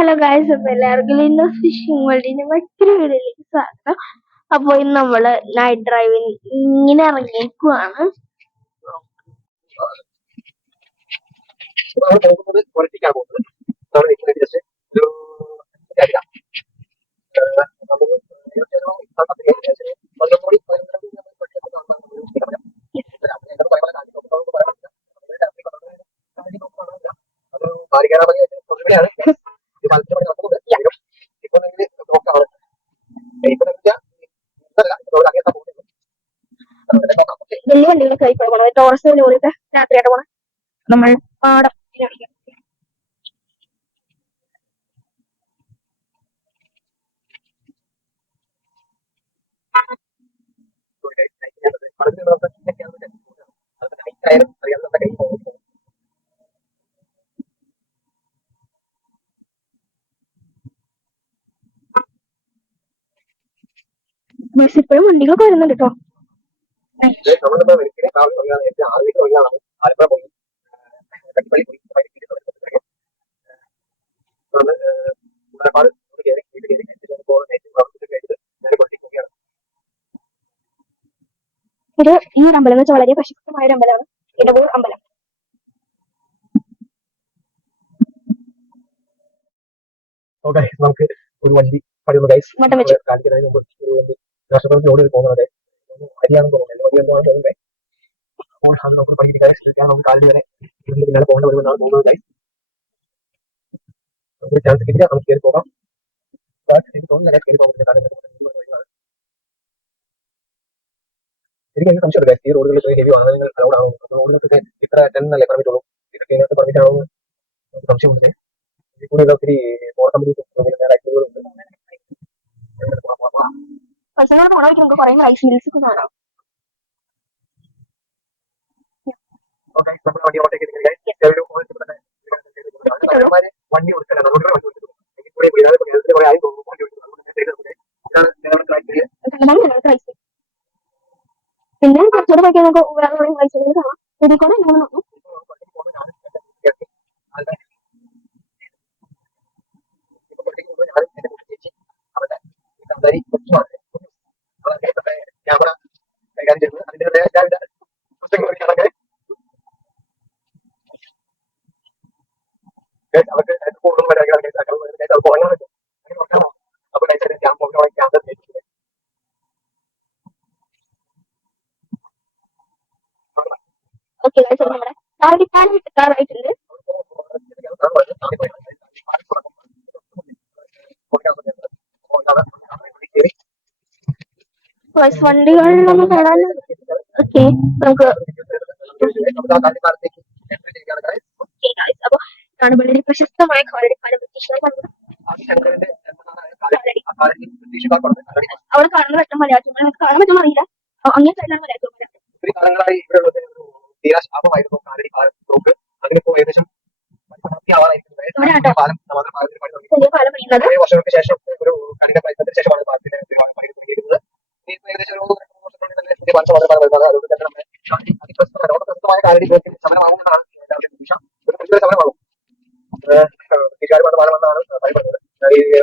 Hello guys, അപ്പൊ എല്ലാവർക്കും ലിൻഡോസ് phishing വേൾഡിന്റെ മറ്റൊരു വീഡിയോയിലേക്ക് സ്വാഗതം. അപ്പൊ ഇന്ന് നമ്മള് നൈറ്റ് ഡ്രൈവിന് ഇങ്ങനെ ഇറങ്ങിയേക്കുവാണ്. വലിയ വണ്ടികളൊക്കെ ആയി പോകണം. ടോറസ് ലോറിയൊക്കെ രാത്രിയായിട്ട് പോകണം. നമ്മൾ പാടം ബസ് ഇപ്പോഴും വണ്ടികളൊക്കെ വരുന്നുണ്ട് കേട്ടോ. ഇത് ഈ ഒരു അമ്പലം എന്ന് വെച്ചാൽ വളരെ പ്രശസ്തമായ ഒരു അമ്പലമാണ്, ഇടവൂർ അമ്പലം. നമുക്ക് ഒരു വണ്ടി പണിയുന്നു ഗൈസ്. കാണിക്കുന്നതിന് മുമ്പ് ഒരു വണ്ടി രാഷ്ട്രപതി ലോഡ് പോകുന്നത് ഹരിയാണെന്ന് തോന്നുന്നത്, വലിയെന്താണ് തോന്നുന്നത്. അപ്പോൾ അത് നമുക്ക് പഠിക്കാൻ നമുക്ക് കാലടി വരെ ഇതിന്റെ പിന്നാലെ പോകേണ്ട വരുമെന്നാണ് തോന്നുന്നത് ഗൈസ്. നമുക്ക് ചാൻസ് കിട്ടിയാൽ നമുക്ക് കയറി പോകാം. എനിക്ക് തോന്നുന്നില്ല കയറി പോകുന്ന കാര്യം എനിക്ക് അതിന് സംശയമുണ്ട് ഗൈസ്. ഈ റോഡുകളിൽ ഹെവി വാഹനങ്ങൾ അലൗഡ് ആണോ, റോഡുകൾക്ക് ഇത്ര 10 അല്ലേ പെർമിറ്റുള്ളൂ, ഇതൊക്കെ ഇതിനകത്ത് പെർമിറ്റ് ആണോ എന്ന് സംശയമുണ്ട്. കൂടെ ഒത്തിരി ഫോർ കമ്പനി പൈസകളോട് പോകണമെങ്കിൽ നമുക്ക് കുറെ റൈസ് മിൽസ് ഒക്കെ കാണാം. വണ്ടി ഓട്ടേക്ക് വണ്ടി കൊടുക്കല പിന്നെ കുറച്ചുകൂടെ പോയി നമുക്ക് വേറെ റൈസുകൾ കാണാം. ഇതിൽ കൂടെ നോക്കും. ക്യാമറ കൈകാര്യം ചെയ്യുന്നത് അതിന്റെ പുസ്തകങ്ങളൊക്കെ അവർക്ക് പോകുന്ന അപ്പൊ ഓക്കെ ഗൈസ്, നമ്മുടെ കാലടിപ്പാലം എത്താറായിട്ടുണ്ട്. വണ്ടികളിലൊന്നും കാണാൻ ഓക്കെ നമുക്ക് അപ്പൊ ഇതാണ് വളരെ പ്രശസ്തമായ കാലടിപ്പാലം. അവിടെ കാണുന്ന പറ്റും മലയാറ്റൂർ കാണാൻ പറ്റുമെന്ന് അറിയില്ല. അങ്ങനെ സൈഡിലാണ് മലയാറ്റൂർ. ഒത്തിരി കാലങ്ങളായി ഇവിടെയുള്ളത് തീരാശാപമായിരുന്നു കാലടി പാലം ബ്ലോക്ക്. അതിനിപ്പോ ഏകദേശം വർഷങ്ങൾക്ക് ശേഷം ഒരു കഠിന പ്രയത്നത്തിന് ശേഷമാണ് പാലത്തിന് പണി തുടങ്ങിയിരിക്കുന്നത്. ഏകദേശം ഒരു പുതിയ പാലം വളരെ വരുന്നത്. അതുകൊണ്ട് തന്നെ നമ്മുടെ അതിപ്രശസ്തമായ കാലടി ബ്ലോക്കിൽ സമരമാകുമെന്നാണ് ഒരു സമരമാകും. ബ്രിട്ടീഷുകാർ വന്ന പാലമെന്നാണ് പറയപ്പെടുന്നത്.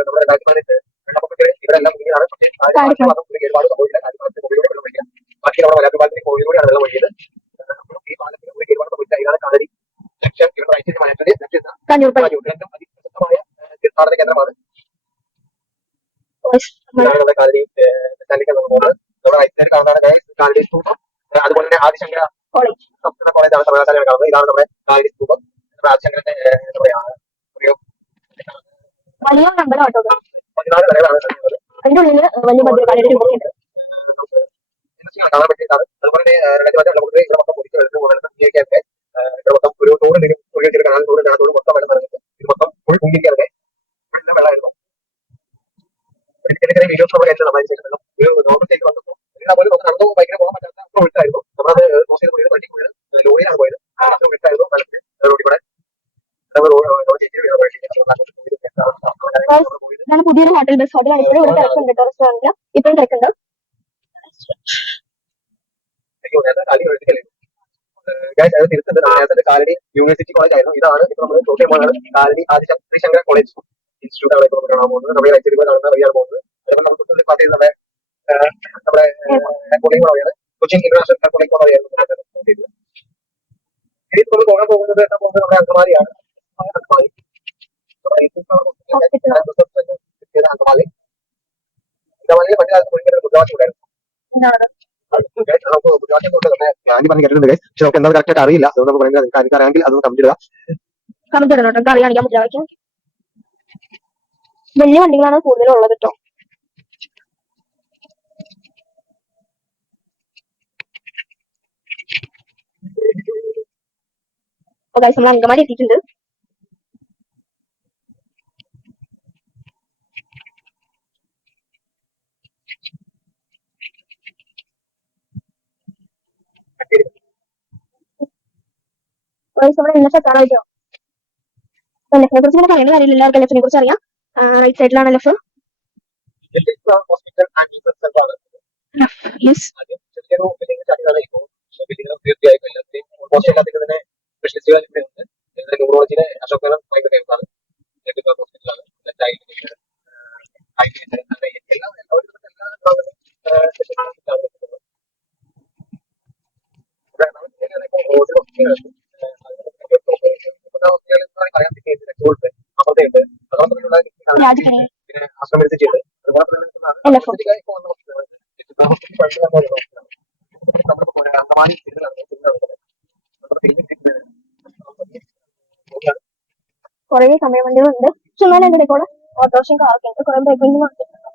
നമ്മുടെ രാജസ്ഥാനത്ത് വെള്ളപ്പൊക്കത്തിൽ ഇവിടെ എല്ലാം മുങ്ങിയതാണ്. പക്ഷേ കേടുപാട് സംഭവിച്ചില്ല. രാജസ്ഥാനത്ത് കോഴിയോടെ വെള്ളം ഒഴിക്കുക, ബാക്കി നമ്മുടെ മലയാറ്റൂർ പാലത്തിന് കോഴിയോടെയാണ് വെള്ളം ഒഴിയത്. ഈ പാലത്തിന് ഒരു കേടുപാട് സംഭവിച്ചില്ല. ഇതാണ് കാലടി ജംഗ്ഷൻ. ഇവിടെ റൈറ്റ് മലയാറ്റൂർ രണ്ടും അതിപ്രശസ്തമായ തീർത്ഥാടന കേന്ദ്രമാണ്. നമ്മുടെ കാലടി പോകുന്നത്. നമ്മുടെ റൈറ്റ് സൈഡ് കാണുന്നതാണ് കാലടി സ്തൂപം. അതുപോലെ തന്നെ ആദിശങ്കര സംസ്കൃത കോളേജാണ് സർവകലാശാലയാണ് കാണുന്നത്. ഇതാണ് നമ്മുടെ കാലടി സ്തൂപം. നമ്മുടെ ആദിശങ്കരന്റെ വലിയ അമ്പലം കേട്ടോ. 14 നിലകളാണ് അതിന്റെ ഉള്ളിൽ വലിയ ഭദ്രകാളിയുടെ രൂപമുണ്ട്. കാണാൻ പറ്റിയതാണ്. അതുപോലെ തന്നെ 2005 നമുക്ക് ഇവിടെ മൊത്തം പൊടിച്ച് ഉപയോഗിക്കാനൊക്കെ ഇവിടെ മൊത്തം ഒരു തോടുണ്ടെങ്കിലും ഒഴിച്ചിട്ട് കാണാൻ തോടുണ്ട്. ആ തോട് മൊത്തം വെള്ളം നിറഞ്ഞിട്ട് ഇത് മൊത്തം ഫുൾ കുങ്കിക്കാനൊക്കെ എല്ലാം വെള്ളമായിരുന്നു. ചെറിയ ചെറിയ വീഡിയോസ് നമ്മുടെ കയ്യിൽ സമ്മാനിച്ചിട്ടുണ്ടല്ലോ. ഒരു നോർമൽ സ്റ്റേറ്റ് വന്നപ്പോൾ അതുപോലെ നമുക്ക് നടന്നു ബൈക്കിന് പോകാൻ പറ്റാത്ത അത്ര ഒഴുക്കായിരുന്നു. നമ്മളത് ക്രോസ് ചെയ്ത് പോയത് വണ്ടി പോയത് ലോറിയിലാണ് പോയത്. അത്ര ഒഴുക്കായിരുന്നു പലത്തിന് റോഡിൽ കൂടെ. ഇതാണ് പുതിയൊരു ഹോട്ടൽ ബസ്. ഹോട്ടൽ ഇപ്പോഴും ഇവിടെ തിരക്കുണ്ട് കേട്ടോ. റെസ്റ്റോറന്റിൽ ഇപ്പോഴും തിരക്കുണ്ട്. കാലടി യൂണിവേഴ്സിറ്റി കോളേജ് ആയിരുന്നു. ഇതാണ് ഇപ്പൊ നമ്മൾ ചോദ്യമാണ് കാലടി ആദിശങ്കര കോളേജ് ഇൻസ്റ്റിറ്റ്യൂട്ടാണ് ഇപ്പോൾ കാണാൻ പോകുന്നത്. നമ്മുടെ റൈറ്റ് സൈഡിൽ കാണുന്ന വഴിയാണ് പോകുന്നത്. അതുപോലെ നമുക്ക് പാസ് ചെയ്യുന്ന നമ്മുടെ എയർപോർട്ടിലേക്ക് പോകണ വഴിയാണ്, കൊച്ചിൻ ഇന്റർനാഷണൽ എയർപോർട്ടിലേക്ക് പോകണ വഴിയാണ് ഇനി നമ്മൾ പോകാൻ പോകുന്നത് നമ്മുടെ അങ്കമാലിയാണ്. അങ്കമാലി അങ്കമാലി അങ്കമാലിയിൽ പണ്ട് കാലത്ത് ഒരിക്കലും മുദ്രാവാക്യം ഉണ്ടായിരുന്നു. നമുക്ക് മുദ്രാവാക്യം കൊണ്ട് നമ്മുടെ ആന്റി പറഞ്ഞ് കേട്ടിട്ടുണ്ട്. പക്ഷെ നമുക്ക് എന്താ കറക്റ്റ് ആയിട്ട് അറിയില്ല. അതുകൊണ്ട് നമുക്ക് പറയുന്നത് നിങ്ങൾക്ക് അറിയാമെങ്കിൽ അതൊന്ന് കമന്റ് ഇടുക. കമന്റ് ഇടണം കേട്ടോ. കളി കാണിക്കാൻ മുദ്രാവാക്യം. വലിയ വണ്ടികളാണ് കൂടുതലുള്ളത് കേട്ടോ. നമ്മൾ അങ്കമാലി എത്തിയിട്ടുണ്ട്. നമ്മുടെ LF എത്താറായിട്ടോ. LF-നെ കുറിച്ച് ഇങ്ങനെ പറയുന്ന കാര്യമില്ല. എല്ലാവർക്കും LF-നെ കുറിച്ച് അറിയാം. റൈറ്റ് സൈഡിലാണ് LF. Hospital and research centre ആണ്. യെസ്. ചെറിയൊരു ബിൽഡിംഗ് സ്റ്റാർട്ട് ഇപ്പോൾ ബിൽഡിംഗ് തീർച്ചയായും എല്ലാത്തിനും ഓൾമോസ്റ്റ് എല്ലാത്തിനും തന്നെ സ്പെഷ്യലിസ്റ്റുകൾ ഇവിടെ ഉണ്ട്. ന്യൂറോളജിയിലെ അശോക് മേനോൻ ഭയങ്കര ഫേമസ് ആണ്. ഹോസ്പിറ്റലാണ്. രാജകണി പിന്നെ അസ്ട്രോമെഡിസിറ്റിയുണ്ട്. അങ്കമാലി കുറെ സമയ വണ്ടികളുണ്ട്. പക്ഷെ എന്നാലും എന്റെ കൂടെ ഓട്ടോറിക്ഷയും കാറൊക്കെ ഉണ്ട്. കുറെ ബ്രേക്കിംഗ് നടത്തിയിട്ടുണ്ട്.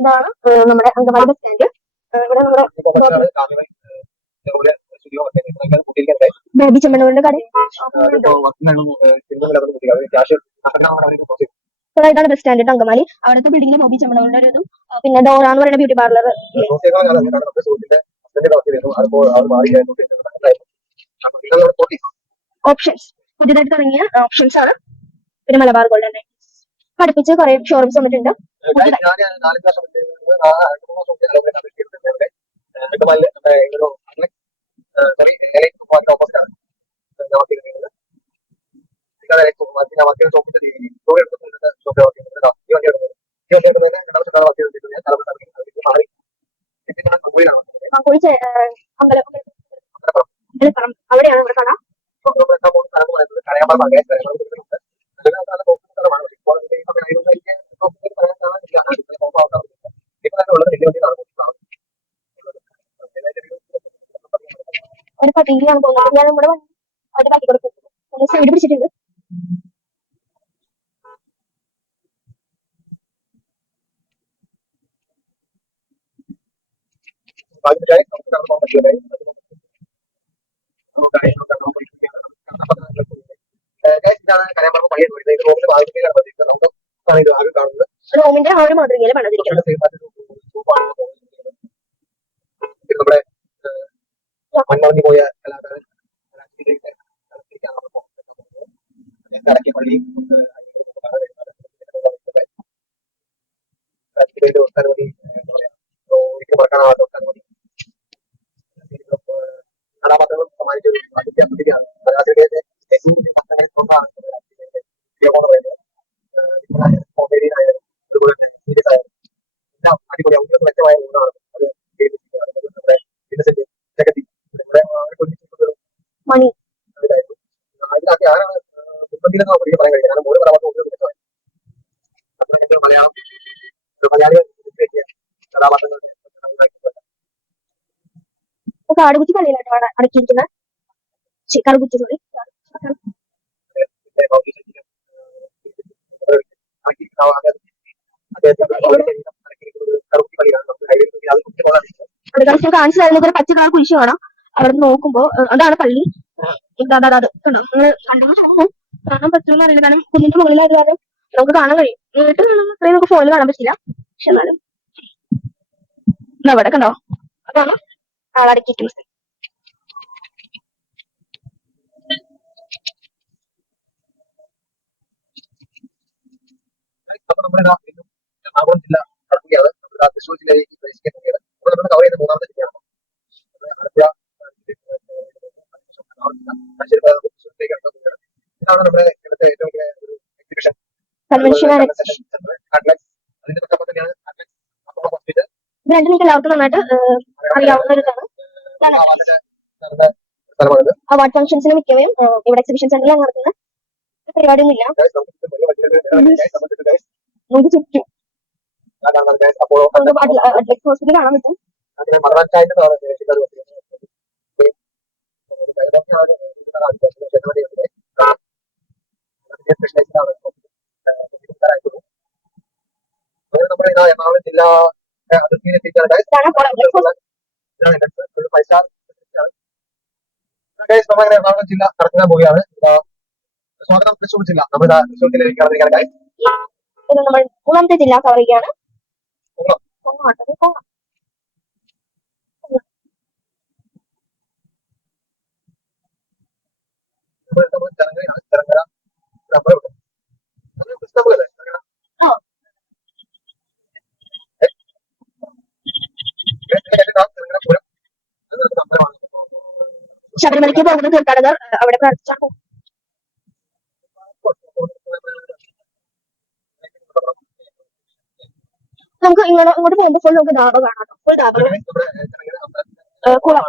ഇതാണ് നമ്മുടെ അങ്കമാലി ബസ് സ്റ്റാൻഡ്. ഇവിടെ നമ്മുടെ ബേബി ചെമ്മണ്ണൂരിന്റെ കട. ഇതാണ് ബസ് സ്റ്റാൻഡ് അങ്കമാലി. അവിടുത്തെ ബിൽഡിംഗിൽ ബോബി ചെമ്മണ്ണൂരിന്റെ ഒരു ഇതും പിന്നെ ഡോറ എന്ന് പറയുന്ന ബ്യൂട്ടി പാർലർ. ഓപ്ഷൻസ് പുതിയതായിട്ട് തുടങ്ങിയ ഓപ്ഷൻസ് ആണ്. പിന്നെ മലബാർ ഗോൾഡ് തന്നെ പഠിപ്പിച്ച് കുറെ ഷോറൂംസ് വന്നിട്ടുണ്ട്. അവിടെയാണ് നമ്മുടെ കട. ഒരു പട്ടികയാണ് പോകുന്നത്. ഞാൻ നമ്മുടെ അവരുടെ ബാക്കി കൊടുക്കും. സൈഡ് പിടിച്ചിട്ടുണ്ട്. റൂമിന്റെ ആ ഒരു മാതൃകയിൽ പണിതിരിക്കുന്നത്. നമ്മുടെ മൺമറഞ്ഞു പോയ കലാകാരൻ പള്ളി ഒട്ടനവധി ഒരിക്കലും മറക്കാനാവാത്ത ഒട്ടനവധി കഥാപാത്രങ്ങൾ സമ്മാനിച്ച ഒരു അതിഥിയാണ്. കോമഡിയനായാലും അതുപോലെ തന്നെ സീരിയസ് ആയാലും എല്ലാം അടിപൊളി ഔദ്യോഗിക മെച്ചമായ ഒന്നാണ്. അത് നമ്മുടെ ഇന്നസെന്റ് ജഗതി മണി അതിലായിരുന്നു. അതിനകത്ത് ആരാണ് മുപ്പത്തിലെന്ന് നമുക്ക് പറയാൻ കഴിയില്ല. കാരണം ഓരോ കഥാപാത്രവും മെച്ചമായി. മലയാളം മലയാളി കഥാപാത്രങ്ങൾ കാടുകുത്തി പള്ളിയിലാണ് അടക്കിയിരിക്കുന്നത്. കാടുകുത്തി സോറി കാണിച്ചു തരുന്ന ഒരു പച്ച കളർ കുരിശ് കാണാം. അവിടെ നോക്കുമ്പോ അതാണ് പള്ളി. അത് കാണാൻ പറ്റുമെന്ന് അറിയില്ല. കാരണം കുഞ്ഞിന്റെ മുകളിലായത് കാരണം നമുക്ക് കാണാൻ കഴിയും. വീട്ടിൽ അത്രയും നമുക്ക് ഫോണിൽ കാണാൻ പറ്റില്ല. പക്ഷെ എന്നാലും അവിടെ കണ്ടോ, അതാണ് ആളടക്കിയിരിക്കുന്നത്. അപ്പൊ നമ്മുടെ എറണാകുളം ജില്ല കടക്കുകയാണ്. നമ്മുടെ തൃശ്ശൂർ ജില്ലയിലേക്ക് പ്രവേശിക്കാൻ വേണ്ടിയാണ്. നമ്മൾ കവർ ചെയ്യുന്ന മൂന്നാമത്തെ ജില്ലയാണ്. ഇതാണ് നമ്മുടെ ഇവിടുത്തെ ഏറ്റവും വലിയ ഒരു exhibition convention and session centre Atlas. അതിന്റെ തൊട്ടപ്പം തന്നെയാണ് അറ്റ്ലസ് അപ്പോളോ ഹോസ്പിറ്റൽ. ഇത് രണ്ടും നിങ്ങൾക്ക് എല്ലാവർക്കും നന്നായിട്ട് അറിയാവുന്ന ഒരു ഇതാണ്. സ്ഥലമാണിത്. അവാർഡ് ഫംഗ്ഷൻസിന് മിക്കവയും ഇവിടെ എക്സിബിഷൻ സെന്ററിൽ നടത്തുന്ന പരിപാടിയൊന്നുമില്ല. നമുക്ക് ചുറ്റും അപ്പോളോ അറ്റ്ലസ് ഹോസ്പിറ്റൽ കാണാൻ പറ്റും. അതിന് മറവാറ്റായിട്ട് നമ്മുടെ എറണാകുളം ജില്ലാ അതിർത്തിയിൽ എത്തിയിട്ടാണ് നമ്മളങ്ങനെ എറണാകുളം ജില്ല കടക്കാൻ പോവുകയാണ്. സ്വാഗതം തൃശ്ശൂർ ജില്ല. നമ്മൾ തൃശ്ശൂർ ജില്ലയിലേക്ക് കടന്നിരിക്കുകയാണ്. ഇത് നമ്മൾ മൂന്നാമത്തെ ജില്ല കവർ ചെയ്യുകയാണ്. തെലങ്കാനയാണ്. തെലങ്കാന റബ്ബറുണ്ട്. പുസ്തകങ്ങളല്ലേ ശബരിമലയ്ക്ക് പോകുന്ന തീർത്ഥാടകർ അവിടെ പ്രാർത്ഥിച്ചാൽ പോകും. നമുക്ക് ഇങ്ങോട്ട് പോകുമ്പോൾ ഫുൾ നമുക്ക് ധാബ കാണാം. ഫുൾ ധാബ കുളം.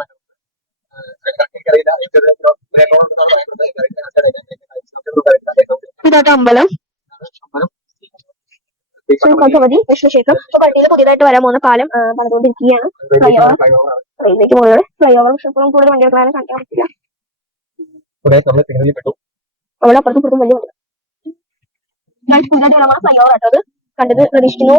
ഇതായിട്ട് അമ്പലം ഭഗവതി വിഷ്ണുക്ഷേത്രം. ഇപ്പൊ വണ്ടിയിൽ പുതിയതായിട്ട് വരാൻ പോകുന്ന പാലം പണിതുകൊണ്ടിരിക്കുകയാണ്. ഫ്ലൈ ഓവർ റെയിലേക്ക് മുകളിൽ ഫ്ലൈ ഓവർ. പക്ഷെ ഇപ്പോഴും കൂടുതൽ വണ്ടികൾക്ക് കാണിക്കാൻ പറ്റില്ല. അവിടെ അപ്പുറത്തും ഇപ്പുറത്തും വലിയ വണ്ടി പുതിയതായിട്ട് വരാൻ ഫ്ലൈ ഓവർ ആട്ടോ. അത് കണ്ടത് പ്രതീക്ഷിക്കുന്നു.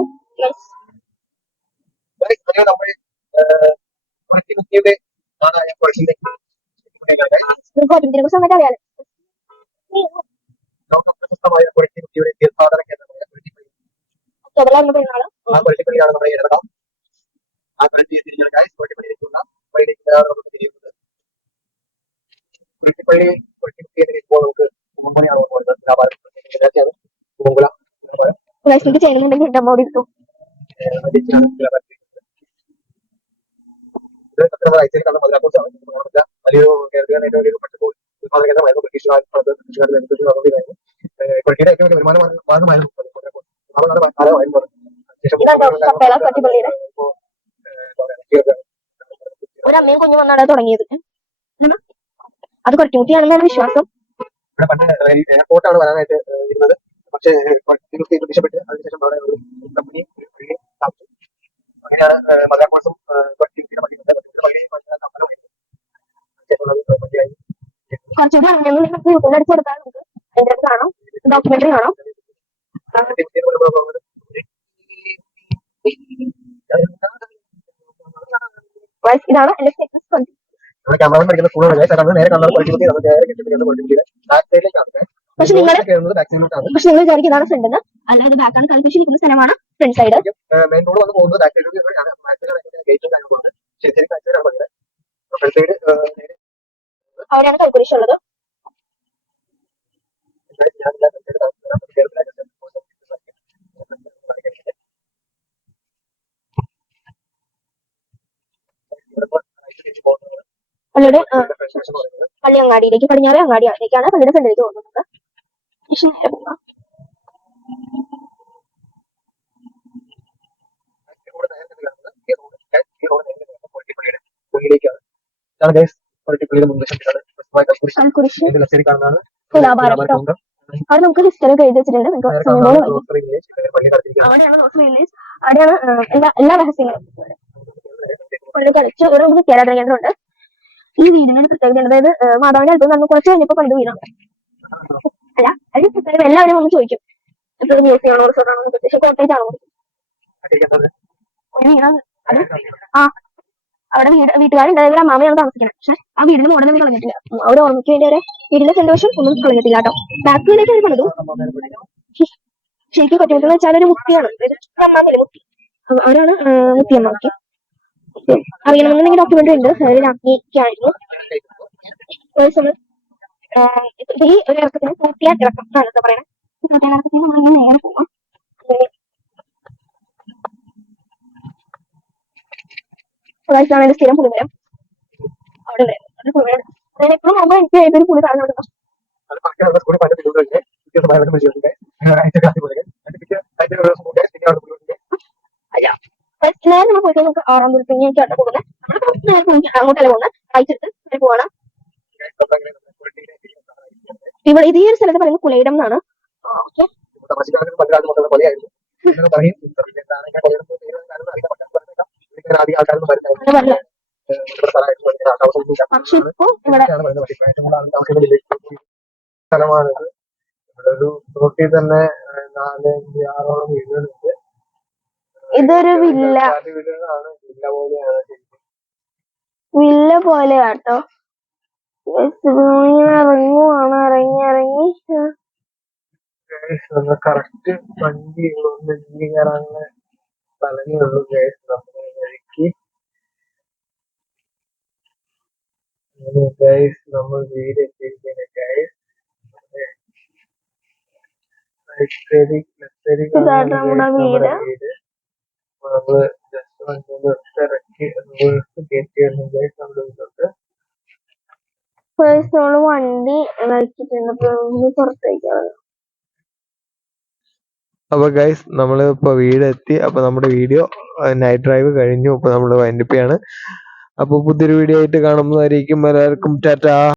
സമയത്ത് അറിയാലോ തീർത്ഥാടന കേന്ദ്രമായ പെരുന്നാള് കൊരട്ടിപ്പള്ളിയാണ് നമ്മുടെ ഇടപെടാം. ആ കൊരട്ടിപ്പള്ളിയിലേക്കുള്ള വഴിയിലേക്കാണ് നമുക്ക് തിരിയുന്നത്. കൊരട്ടിപ്പള്ളിയിലേക്ക് ഇപ്പോൾ നമുക്ക് കുമ്പമണിയാണ് പോകുന്നത്. വ്യാപാരം കുമ്പുള വലിയൊരു കേരളത്തിലെ ഏറ്റവും വലിയൊരു പച്ചക്കറി ഉത്പാദന കേന്ദ്രമായിരുന്നു. ബ്രിട്ടീഷുകാരുടെ കൊരട്ടിയുടെ ഏറ്റവും വലിയ വരുമാന മാർഗമായിരുന്നു കാലമായിരുന്നു. ഒരമ്മയും കുഞ്ഞു വന്നാണ് തുടങ്ങിയത്. അത് കൊരട്ടിമുട്ടിയാണെന്നാണ് വിശ്വാസം. ഇവിടെ പണ്ട് എയർപോർട്ടാണ് വരാനായിട്ട് ഇരുന്നത്. പക്ഷേ പ്രത്യക്ഷപ്പെട്ട് അതിനുശേഷം അവിടെ ഒരു കമ്പനി സ്ഥാപിച്ചു. അങ്ങനെയാണ് മലയാളോസും കൊരട്ടിമുട്ടിയുടെ പള്ളിയുണ്ട്. കുറച്ചുകൂടി യൂട്യൂബിൽ കൊടുത്താൽ നമുക്ക് അതിന്റെ കാണാം. ഡോക്യുമെന്ററി കാണാം. ഇതാണ് എന്റെ സ്റ്റേറ്റസ്. ക്യാമറ പഠിക്കുന്ന സ്കൂളുകൾ നേരെ കണ്ണൂർ കൊരട്ടിമുട്ടി നമുക്ക് നേരെ കെട്ടിപ്പിടിക്കുന്ന കൊരട്ടിമുട്ടിയുടെ ബാക്ക് സൈഡിലേക്കാണ്. പക്ഷെ നിങ്ങൾ വിചാരിക്കും ഇതാണ് ഫ്രണ്ട് എന്ന്. അല്ലാതെ ബാക്കാണ് കൽപ്പിച്ച് നിൽക്കുന്ന സ്ഥലമാണ് ഫ്രണ്ട് സൈഡ്. മെയിൻ റോഡ് വന്ന് പോകുന്നത് ബാക്ക് സൈഡിലേക്ക് ഗേറ്റും കാര്യങ്ങളുണ്ട്. ശരി ബാക്ക് സൈഡാണ് പറഞ്ഞത്. ഫ്രണ്ട് സൈഡ് അവിടെയാണ് കൽക്കുരിശുള്ളത്. പള്ളിയുടെ പള്ളി അങ്ങാടിയിലേക്ക് പടിഞ്ഞാറേ അങ്ങാടിയിലേക്കാണ് പള്ളിയുടെ ഫ്രണ്ടിലേക്ക് പോകുന്നത്. അവിടെ നമുക്ക് ഹിസ്റ്ററി ഒക്കെ എഴുതി വെച്ചിട്ടുണ്ട്. അവിടെയാണ് എല്ലാ രഹസ്യങ്ങളും കളിച്ച് ഇവിടെ നമുക്ക് കേരള കേന്ദ്രമുണ്ട്. ഈ വീടിന്റെ പ്രത്യേകത അതായത് മാതാവിന്റെ അല്പം നമ്മൾ കുറച്ച് കഴിഞ്ഞപ്പോ പണ്ട് വീടാണ്. അല്ല അതിന് പ്രത്യേകത എല്ലാവരും ഒന്ന് ചോദിക്കും മ്യൂസിയം ആണോ റിസോർട്ട് ആണോ പ്രത്യേകിച്ച് കോട്ടേജ് ആണോ ആ അവിടെ വീട്ടുകാരുണ്ടായത് അമ്മാമയാണ് താമസിക്കുന്നത്. പക്ഷെ ആ വീടിന് മോഡലൊന്നും കളഞ്ഞിട്ടില്ല. അവർ ഓർമ്മയ്ക്ക് വേണ്ടി അവരെ വീടിന്റെ സന്തോഷം ഒന്നും കളഞ്ഞിട്ടില്ല കേട്ടോ. ബാക്കിലേക്ക് അവർ പണിതു. ശരിക്കും കൊച്ചുമുട്ടെന്ന് വെച്ചാൽ ഒരു മുത്തിയാണ്. അമ്മാമല്ലേ മുത്തി. അവരാണ് മുത്തിയമ്മ. ഓക്കെ അറിയണമെന്നുണ്ടെങ്കിൽ ഡോക്യുമെന്ററി ഉണ്ട്. രാജ്ഞിക്കായിരുന്നു ഈ ഒരു ഇറക്കത്തിന് പൂട്ടിയാൻ ഇറക്കം എന്നാണ് എന്താ പറയുന്നത്. പൂട്ടിയാൻ ഇറക്കത്തിന് നമ്മളിങ്ങനെ നേരെ പോവാം. സ്ഥിരം പുളിമരം അവിടെ ഞാൻ എപ്പോഴും പോകുമ്പോൾ എനിക്ക് ഏതൊരു പുള്ളി താഴെ കൊടുക്കണം. അത് പക്കയുള്ള സ്കൂളിൽ പല പിള്ളേരുണ്ട് വ്യത്യസ്തമായ വിളിച്ചിട്ടുണ്ട് അയച്ച കാര്യം പോലെ അതിന്റെ ഒരു ദിവസം കൂടെ പിന്നെ അവിടെ പിള്ളേരുണ്ട് നേരെ നമ്മൾ പോയിട്ട് നമുക്ക് 6-ാം തീയതി ആയിട്ട് പോകുന്നത്. അങ്ങോട്ടല്ലേ പോകുന്നത്, അയച്ചെടുത്ത് പോവാണ്. ഇവിടെ ഇത് ഈ ഒരു സ്ഥലത്ത് പറയുന്നത് കുലയിടം എന്നാണ്. ഓക്കെ, താമസിക്കാനും പല കാലം മൊത്തം കൊലയായിരുന്നു പറയും. അധികം ആൾക്കാരൊന്നും പറയില്ല. പക്ഷെ ഇപ്പൊ ഇവിടെ സ്ഥലമാണിത്. ഇവിടെ ഒരു റോട്ടിൽ തന്നെ 4-6 വീടുകളുണ്ട്. ഇതൊരു വില്ല വീടുകളാണ്, വില്ല പോലെയാണ്. വില്ല പോലെ കേട്ടോ. ഇറങ്ങുവാണ്, ഇറങ്ങി കറക്റ്റ് വണ്ടി കയറാനുള്ള സ്ഥലമേ ഉള്ളൂ ഗൈസ് നമ്മുടെ വഴിക്ക്. ഗൈസ് നമ്മൾ വീട് എത്തിയിരിക്കുന്ന ഗൈസ് നമ്മുടെ വീട്. നമ്മള് ജസ്റ്റ് വണ്ടി ഇറക്കി കയറ്റിയിരുന്നു ഗൈസ് നമ്മുടെ വീട്ടിലോട്ട്. വണ്ടി ഇറക്കിയിട്ടുണ്ട്, പുറത്തേക്കാണ്. അപ്പൊ ഗൈസ് നമ്മള് ഇപ്പൊ വീടെത്തി. അപ്പൊ നമ്മുടെ വീഡിയോ നൈറ്റ് ഡ്രൈവ് കഴിഞ്ഞു. അപ്പൊ നമ്മള് വൈൻഡപ്പ് ചെയ്യാണ്. അപ്പൊ പുതിയൊരു വീഡിയോ ആയിട്ട് കാണുന്നതായിരിക്കും. എല്ലാവർക്കും ടാറ്റാ.